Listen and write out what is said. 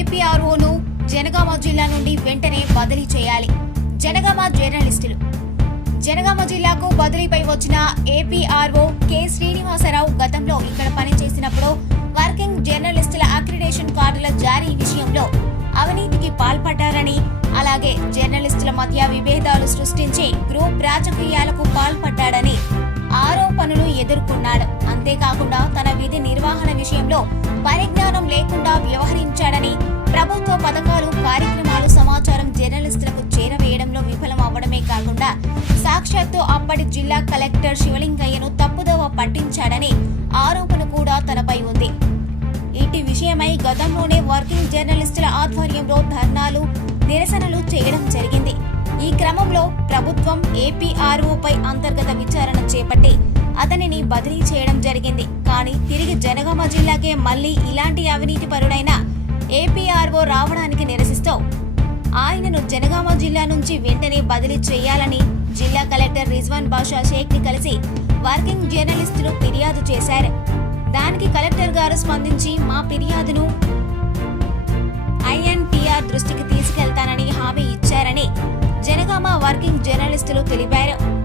ఏపీఆర్ఓను జనగామ జిల్లా నుండి వెంటనే బదిలీ చేయాలి. జనగామ జర్నలిస్టులు. జనగామ జిల్లాకు బదిలీపై వచ్చిన ఏపీఆర్ఓ కె శ్రీనివాసరావు గతంలో ఇక్కడ పనిచేసినప్పుడు వర్కింగ్ జర్నలిస్టుల అక్రిడేషన్ కార్డుల జారీ విషయంలో అవినీతికి పాల్పడ్డారని అలాగే జర్నలిస్టుల మధ్య విభేదాలు సృష్టించి గ్రూప్ రాజకీయాలకు పాల్పడ్డాడని ఆరోపణలు ఎదుర్కొన్నాడు. అంతేకాకుండా తన విధి నిర్వహణ విషయంలో పరిజ్ఞానం లేకుండా వ్యవహరించాడని ప్రభుత్వ పథకాలు కార్యక్రమాలు సమాచారం జర్నలిస్టులకు చేరవేయడంలో విఫలం అవ్వడమే కాకుండా సాక్షాత్తు అప్పటి జిల్లా కలెక్టర్ శివలింగయ్యను తప్పుదోవ పట్టించాడని ఆరోపణ కూడా తనపై ఉంది. ఇటు విషయమై గతంలోనే వర్కింగ్ జర్నలిస్టుల ఆధ్వర్యంలో ధర్నాలు నిరసనలు చేయడం జరిగింది. ఈ క్రమంలో ప్రభుత్వం ఏపీఆర్ఓపై అంతర్గత విచారణ చేపట్టి అతనిని బదిలీ చేయడం జరిగింది. కానీ తిరిగి జనగామ జిల్లాకే మళ్ళీ ఇలాంటి అవినీతి పరుడైన ఏపీఆర్ఓ రావడానికి నిరసిస్తూ ఆయనను జనగామ జిల్లా నుంచి వెంటనే బదిలీ చేయాలని జిల్లా కలెక్టర్ రిజ్వాన్ బాషా షేక్ని కలిసి వర్కింగ్ జర్నలిస్టులు ఫిర్యాదు చేశారు. దానికి కలెక్టర్ గారు స్పందించి మా ఫిర్యాదును వర్కింగ్ జర్నలిస్టులు తెలిపారు.